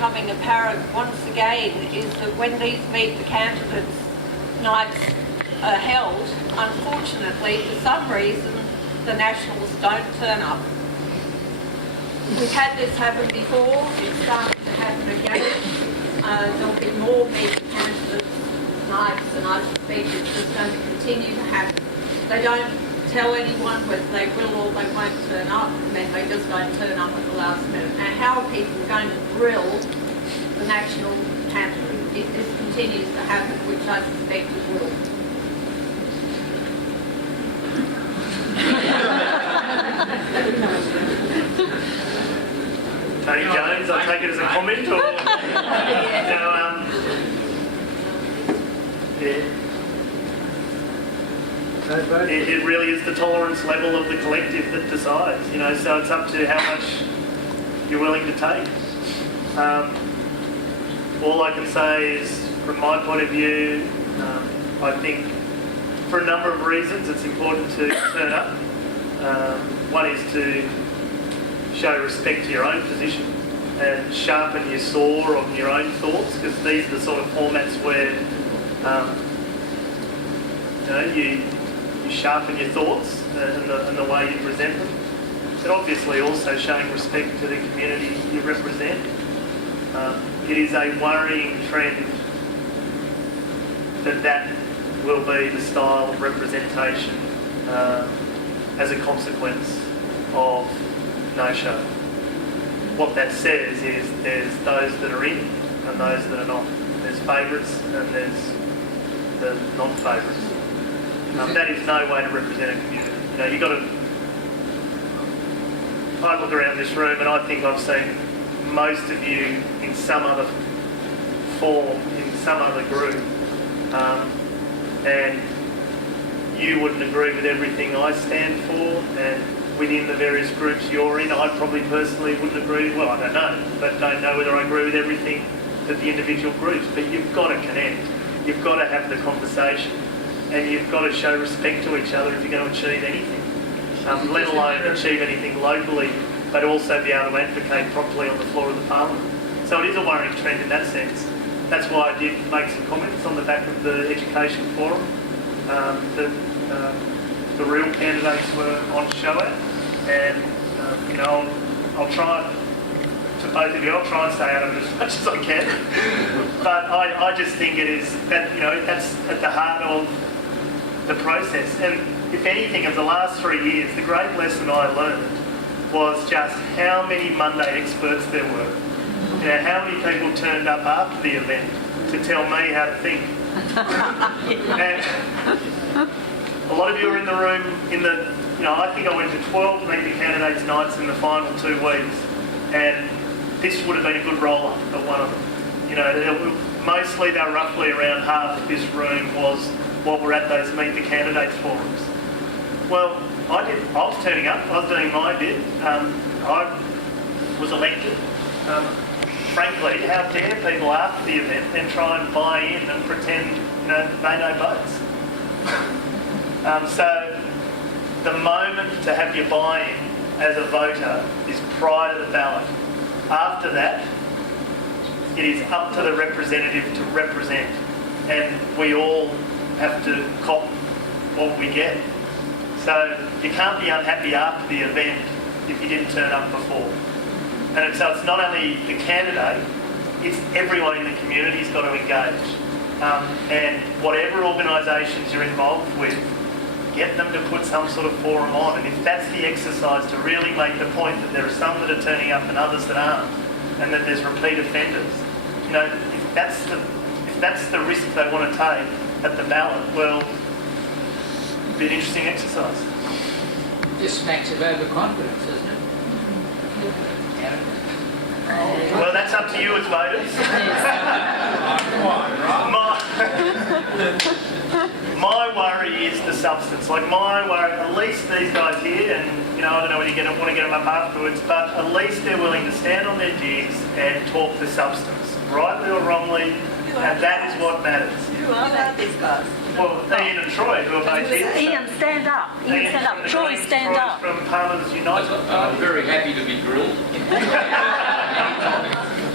becoming apparent once again is that when these Meet the Candidates nights are held, unfortunately, for some reason, the Nationals don't turn up. We've had this happen before, it's starting to happen again. There'll be more Meet the Candidates nights, and I suspect it's just going to continue to happen. They don't tell anyone whether they will or they won't turn up, and then they just don't turn up at the last minute. And how are people going to grill the national candidate if this continues to happen, which I suspect it will? Tony Jones, I'll take it as a comment, or it really is the tolerance level of the collective that decides, so it's up to how much you're willing to take. All I can say is, from my point of view, I think for a number of reasons it's important to turn up. One is to show respect to your own position and sharpen your saw on your own thoughts, because these are the sort of formats where you sharpen your thoughts and the way you present them. But obviously also showing respect to the community you represent. It is a worrying trend that will be the style of representation as a consequence of no-show. What that says is there's those that are in and those that are not. There's favourites and there's the non-favourites. That is no way to represent a community. You've got to... I look around this room and I think I've seen most of you in some other form, in some other group, and you wouldn't agree with everything I stand for, and within the various groups you're in, I probably personally wouldn't agree, well, I don't know, but don't know whether I agree with everything that the individual groups, but you've got to connect, you've got to have the conversation, and you've got to show respect to each other if you're going to achieve anything, let alone achieve anything locally, but also be able to advocate properly on the floor of the Parliament. So it is a worrying trend in that sense. That's why I did make some comments on the back of the education forum that the real candidates were on show at, and I'll try to both of you. I'll try and stay out of it as much as I can. But I just think it is that that's at the heart of the process. And if anything, of the last 3 years, the great lesson I learned was just how many Monday experts there were. How many people turned up after the event to tell me how to think. And a lot of you are in the room I think I went to 12 Meet the Candidates nights in the final 2 weeks, and this would have been a good roll-up of one of them. Mostly they're roughly around half of this room was what were at those Meet the Candidates forums. Well, I was turning up, I was doing my bit, I was elected. Frankly, how dare people after the event then try and buy in and pretend they know votes. So the moment to have your buy-in as a voter is prior to the ballot. After that, it is up to the representative to represent, and we all have to cop what we get. So you can't be unhappy after the event if you didn't turn up before. And so it's not only the candidate, it's everyone in the community's got to engage. And whatever organisations you're involved with, get them to put some sort of forum on. And if that's the exercise to really make the point that there are some that are turning up and others that aren't, and that there's repeat offenders, if that's the risk they want to take at the ballot, well, it'll be an interesting exercise. This smacks of overconfidence, isn't it? Well, that's up to you as voters. My worry is the substance. My worry, at least these guys here, and I don't know whether you want to get them up afterwards, but at least they're willing to stand on their digs and talk the substance, rightly or wrongly, and that is what matters. Who are these guys? Well, Ian and Troy, who are both here. Ian, stand up. Ian, stand up. Troy, stand up. From Parliament's United. I'm very happy to be grilled.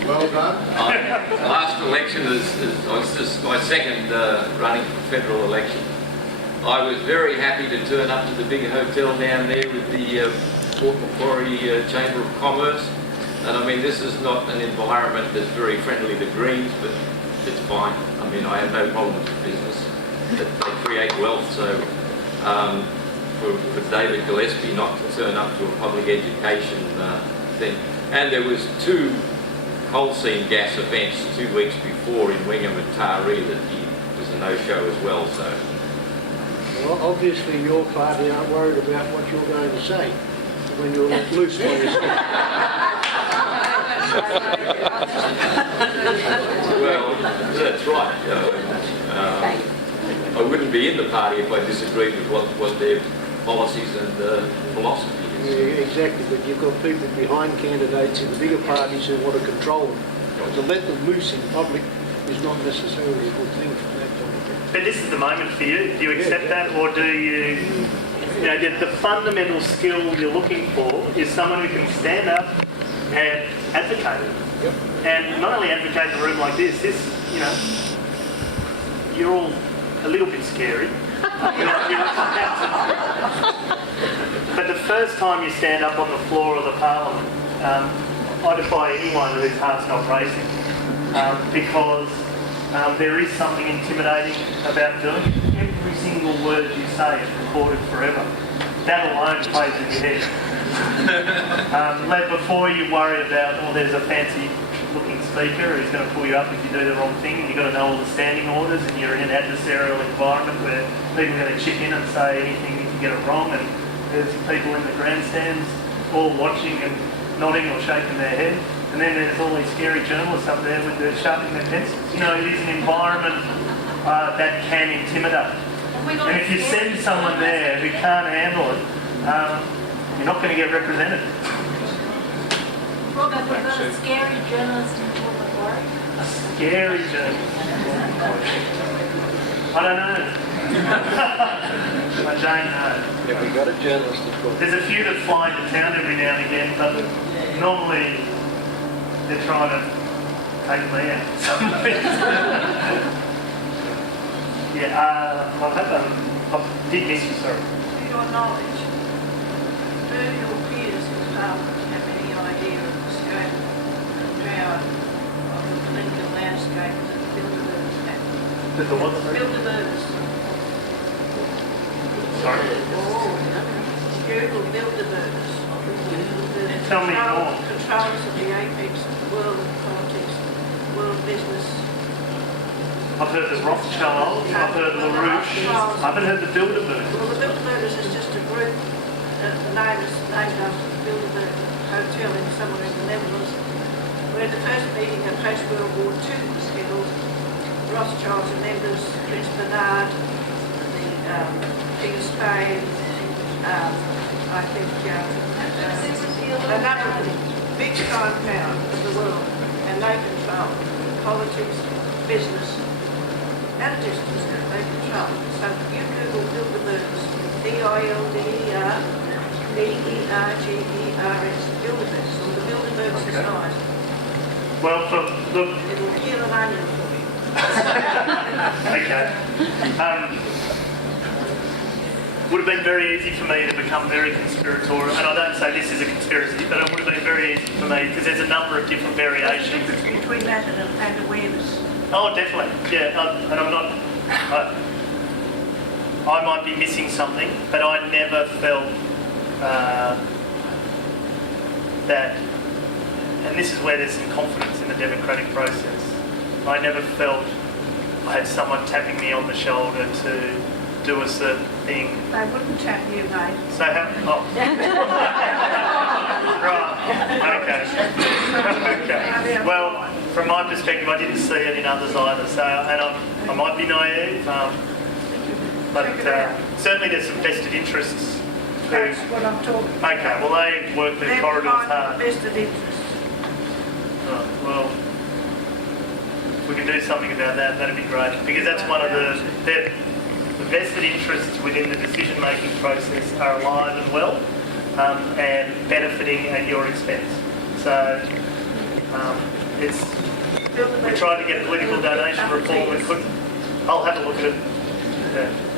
Well Last election was just my second running for federal election. I was very happy to turn up to the big hotel down there with the Port Macquarie Chamber of Commerce. And I mean, this is not an environment that's very friendly to Greens, but it's fine. I mean, I have no problem with business. They create wealth, so for David Gillespie not to turn up to a public education thing. And there was 2 coal seam gas events 2 weeks before in Wingham and Taree that he was a no-show as well. So, well, obviously your party aren't worried about what you're going to say when you're let loose by yourself. well, that's right. I wouldn't be in the party if I disagreed with what their policies and philosophy is. Yeah, exactly, but you've got people behind candidates in the bigger parties who want to control them. To let them loose in public is not necessarily a good thing from that point of view. But this is the moment for you. Do you accept that, or do you know, the fundamental skill you're looking for is someone who can stand up and advocate it. Yep. And not only advocate in a room like this, you know, you're all a little bit scary. But the first time you stand up on the floor of the Parliament, I defy anyone whose heart's not racing, because there is something intimidating about doing it. Every single word you say is recorded forever. That alone plays in your head. Before you worry about, oh, there's a fancy looking speaker who's going to pull you up if you do the wrong thing, and you've got to know all the standing orders, and you're in an adversarial environment where people are going to chip in and say anything if you get it wrong, and there's people in the grandstands all watching and nodding or shaking their head, and then there's all these scary journalists up there with their sharpening their pencils. You know, it is an environment that can intimidate. And if you send someone there who can't handle it, you're not going to get represented. Robert, was that a scary journalist in Port Macquarie? A scary journalist. I don't know. I don't know. Have we got a journalist as well? There's a few that fly into town every now and again, but normally they're trying to take me out. Yeah, I did miss you, sorry. To your knowledge, do your peers in Parliament have any idea of the scope and drought of the political landscape that the Bilderbergers have? There's a what? Bilderbergers. Sorry? Google Bilderbergers. Tell me more. Controllers of the apex of world politics, world business. I've heard the Rothschilds, I've heard LaRouche, I haven't heard the Bilderberg. Well, the Bilderbergers is just a group. The name is named after the Bilderberg Hotel somewhere in the Netherlands, where the first meeting of post-World War II was held. Rothschilds are members, Prince Bernard, the King of Spain, I think a number of the big time power of the world, and they control politics, business, and distance that they control. So you Google Bilderbergers, B-I-L-D-E-R-B-E-R-G-E-R-S, Bilderbergers, on the Bilderberg Society. Well, look. It'll peel an onion for you. Okay. Would have been very easy for me to become very conspiratorial, and I don't say this is a conspiracy, but it would have been very easy for me because there's a number of different variations. There's a difference between that and awareness. Oh, definitely. Yeah, and I'm not. I might be missing something, but I never felt that. And this is where there's some confidence in the democratic process. I never felt I had someone tapping me on the shoulder to do a certain thing. They wouldn't tap you, mate. So how? Oh. Right. Okay. Well, from my perspective, I didn't see it in others either. So, and I might be naive, but certainly there's some vested interests. That's what I'm talking about. Okay. Well, they work their corridors hard. Vested interests. Oh, well, if we can do something about that, that'd be great. Because that's one of the vested interests within the decision-making process are alive and well, and benefiting at your expense. So it's, we tried to get political donation reform and couldn't. I'll have a look at it. Yeah.